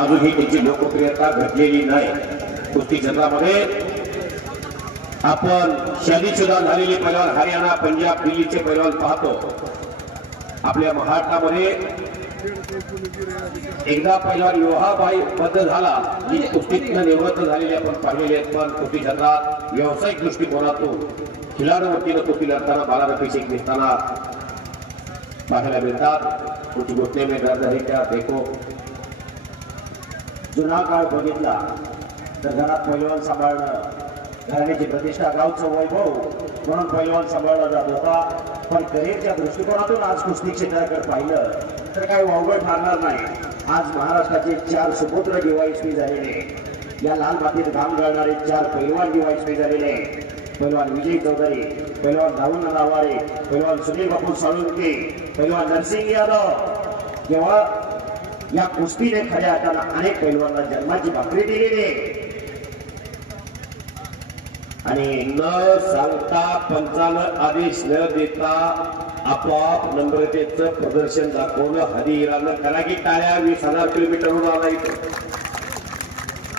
अजूनही त्याची लोकप्रियता घटलेली नाही। कुस्ती क्षेत्रामध्ये आपण शादीशुदा झालेले पैलवान हरियाणा पंजाब दिल्लीचे पैलवान पाहतो। आपल्या महाराष्ट्रामध्ये एकदा पैलवान योहाबाई बद्दल झाला जी कुस्तीतून निवृत्त झालेले आपण पाहिलेले आहेत। पण कुस्ती क्षेत्रात व्यावसायिक दृष्टिकोनातून खिलाडूवरतीनं कुस्ती लढताना बालारपी निघताना पाहायला मिळतात। कुछ घुटने में दर्द है क्या देखो। जुना काळ बघितला तर घरात पैलवान सांभाळणं घराण्याची प्रतिष्ठा गावचं वैभव म्हणून पैलवान सांभाळला जात होता। पण करिअरच्या दृष्टिकोनातून आज कुस्ती क्षेत्राकडे पाहिलं तर काही वावगळ ठरणार नाही। आज महाराष्ट्राचे 4 सुपुत्र डीवायएसपी झालेले, या लाल मातीत घाम गाळणारे 4 पैलवान डीवायएसपी झालेले। पैलवान विजय चौधरी, पैलवान राहुल नदावारे, पैलवान सुनील बापू साळुंके, पैलवान नरसिंग यादव। जेव्हा या कुस्तीने खऱ्या अर्थानं अनेक पैलवानांना जन्माची भाकरी दिलेली आणि न सांगता पंचानं आदेश न देता आपोआप नम्रतेचं प्रदर्शन दाखवलं हरिहरानं। करा की टाळ्या। 20,000 किलोमीटरहून आला इथं।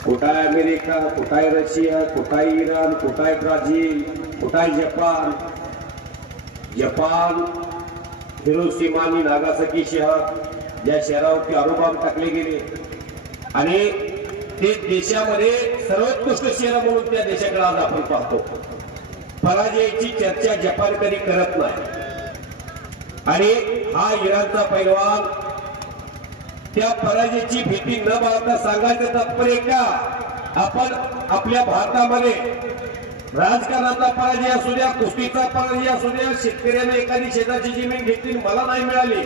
कुठाय अमेरिका, कुठाय रशिया, कुठाय इराण, कुठाय ब्राझील, कुठाय जपान। जपान हिरोशिमा आणि नागासाकी शहर ज्या शहरावरती अणुबॉम्ब टाकले गेले आणि ते देशामध्ये सर्वोत्कृष्ट शहर म्हणून त्या देशाकडे आज आपण पाहतो। पराजयाची चर्चा जपान कधी करत नाही आणि हा इराणचा पैलवान त्या पराजयाची भीती न बाळगता सांगायचं तात्पर्य का आपण आपल्या भारतामध्ये राजकारणाचा पराजय असू द्या, कुस्तीचा पराजय असू द्या, शेतकऱ्याने एखादी शेताची जमीन घेतली मला नाही मिळाली,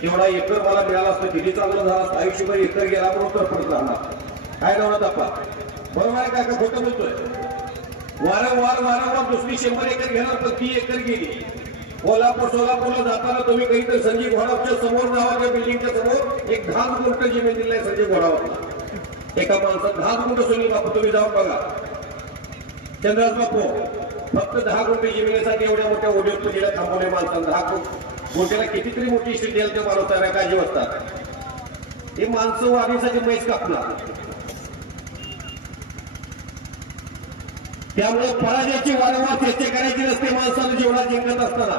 तेवढा एकर मला मिळाला असतं किती चांगलं झालं असतं। आयुष्यभर एकर गेला म्हणून तर पडत राहणार काय नव्हतं आपण। बरोबर आहे का खोटं बोलतोय? वारंवार दुसरी 100 एकर घेणार पण 30 एकर गेली। सोलापूरला जाताना तुम्ही कधीतरी संजय घोडावतच्या समोर नावाच्या बिल्डिंगच्या समोर एक 10 गुंठ जमीन दिली आहे संजय घोडावतला। एका माणसात 10 गुंठ सुनील बापू तुम्ही जाऊन बघा। चंद्रराज बापू फक्त 10 गुंठ जमिनीसाठी एवढ्या मोठ्या उद्योगपतीला थांबवले माणसानं। 10 गुंठ्याला कितीतरी मोठी स्ट्रीट द्यायला ते माणूस तयार काळजी बसतात। हे माणसं वाढीसाठी मैस कापणार। त्यामुळे पराजयाची वारंवार चर्चा करायची नसते माणसाला जीवनात जिंकत असताना।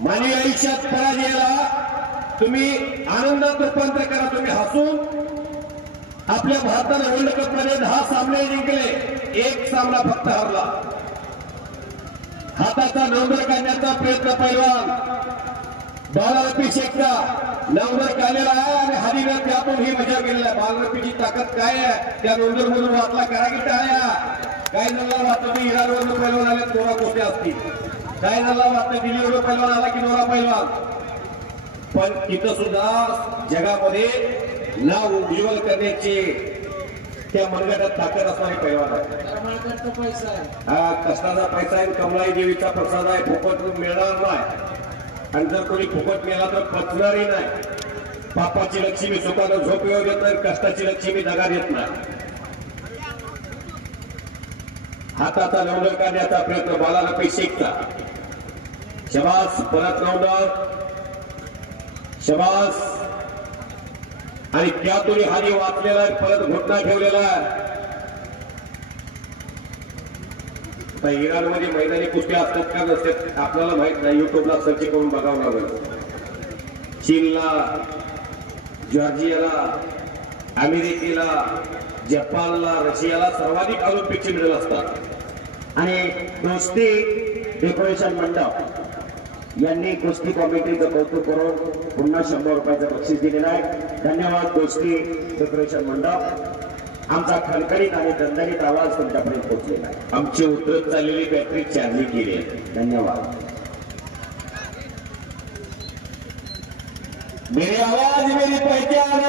मानवी आयुष्यात पराजयाला तुम्ही आनंदात रूपांतर करा। तुम्ही हसून आपल्या भारताने वर्ल्ड कप मध्ये 10 सामने जिंकले, 1 सामना फक्त हरला। हाताचा नंबर काढण्याचा प्रयत्न पैलवान बालारपी शेखचा नंबर काढलेला आहे आणि हरिने त्यातून ही मजा केलेला आहे। बालारपीची ताकद काय आहे त्या नंबर मधून वाचला करा की टाळ्या। काय झालं वाटतं मी इराणवरून पैलवान आले 12 कोटी असतील, काय झालं वाटतं दिल्लीवरून पैलवान आला की 12 पैलवान। पण तिथं सुद्धा जगामध्ये नाव उज्ज्वल करण्याची त्या मनगटात ताकद असणारी पैलवान आहे। हा कष्टाचा पैसा आहे, कमलाई देवीचा प्रसाद आहे, फुकट मिळणार नाही आणि जर कोणी फुकट मिळाला तर पचणारही नाही। पापाची लक्ष्मी सुखानं झोप येऊ देत नाही, कष्टाची लक्ष्मी दगा देत नाही। हाताचा नंबर काढण्याचा प्रयत्न बालारपी शेखचा। शबास परत नंबर शबास आणि त्यातून हानी वाचलेला आहे, परत घोटना ठेवलेला आहे। इराणमध्ये मैदानी कुस्त्या असतात का नसतात आपल्याला माहित नाही, युट्यूबला सर्च करून बघावं लागेल। चीनला, जॉर्जियाला, अमेरिकेला, जपानला, रशियाला सर्वाधिक ऑलिम्पिकचे मेडल असतात आणि कुस्ती डेकोरेशन मंडप यांनी कुस्ती कमिटीचं कौतुक करून पुन्हा 100 रुपयाचं बक्षीस दिलेलं आहे। धन्यवाद कुस्ती डेकोरेशन मंडप। आमचा खणखणीत आणि दणदणीत आवाज तुमच्यापर्यंत पोहोचलेला आहे। आमची उतरत चाललेली बॅटरी चार्जिंग केली आहे। धन्यवाद। मेरी आवाज मेरी पहचान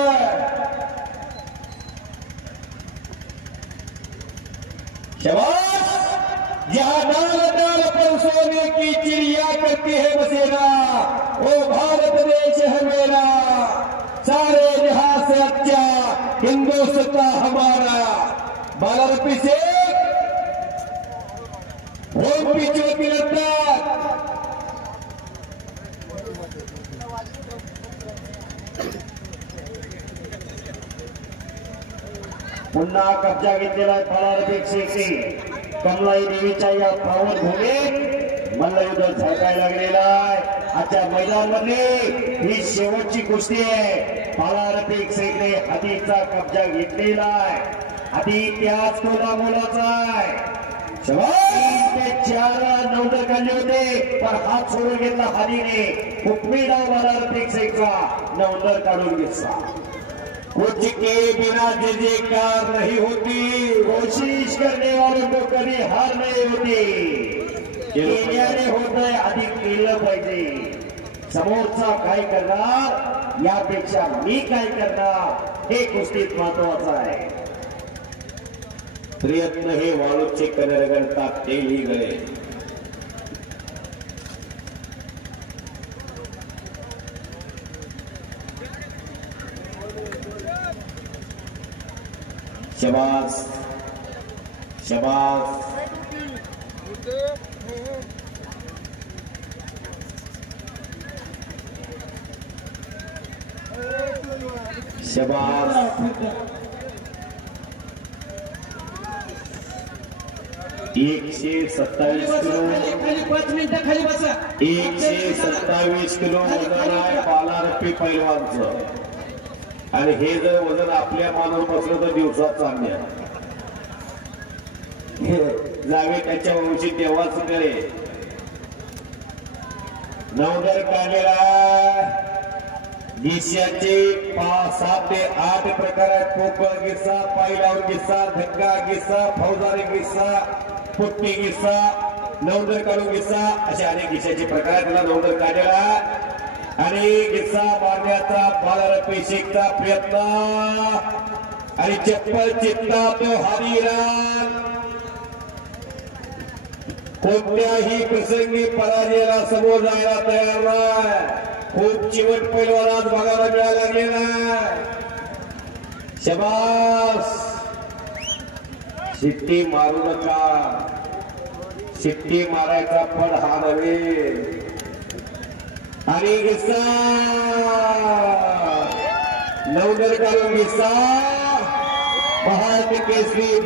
शबाश। जहाँ डाल डाल पर सोने की चिड़िया करती है बसेरा, वो भारत देश है मेरा, सारे जहां से अच्छा हिंदुस्तान हमारा। बालारपी शेख बहुत पीछे होती लगता। पुन्हा कब्जा घेतलेला आहे पलारपेक शेखी कमलाई देवीच्या या पावन भूमीत मल्लयुद्ध झळकायला लागलेला आहे। आजच्या मैदान मध्ये ही शेवटची कुस्ती आहे। पलारपेक शेखने हातीचा कब्जा घेतलेला आहे। हाती त्याच कोणा मोलाचा आहे। 3 ते 4 नौदर काढले होते पण हात सोडून घेतला हादीने। हुकमी डाव पलारपेक शेखचा नौदर काढून घेतला। कुछ के बिना जयकार नहीं होती, कोशिश करने वालों को कभी हार नहीं होती। केल्याने होत आहे अधिक केलं पाहिजे। समोरचा काय करणार यापेक्षा मी काय करणार हे कुस्तीत महत्वाचं आहे। प्रयत्न हे वाळूचे कणर गणतात तेही गळे। शबास शबास शबास 127 किलो 127 किलो वजन आहे पलारपे पैलवानचं। आणि हे जर वजन आपल्या मानवर बसलं तर दिवसात चांगल्या जावे त्याच्या वंशी तेव्हाच करे। नौदर काढलेला गिस्याचे 7 ते 8 प्रकार आहेत। पोकळ गिस्सा, पायलावर गिस्सा, धक्का गिस्सा, फौजदारी गिस्सा, पुट्टी गिस्सा, नौदर काढून गिस्सा असे अनेक गिस्साचे प्रकार आहेत। त्याला नौदर काढलेला आणि गिस्सा मारण्याचा पलारपे शेखचा प्रयत्न आणि चप्पल चित्ता तो हारीरान कोणत्याही प्रसंगी पराजयाला समोर जायला तयार नाही। खूप चिवट पैलवान आज बघायला मिळायला लागलेला। शबास शिट्टी मारू नका, शिट्टी मारायचा फळ हा नव्हे। आणि गिस्सा नौदर काढून गिस्सा महाराष्ट्र केसरी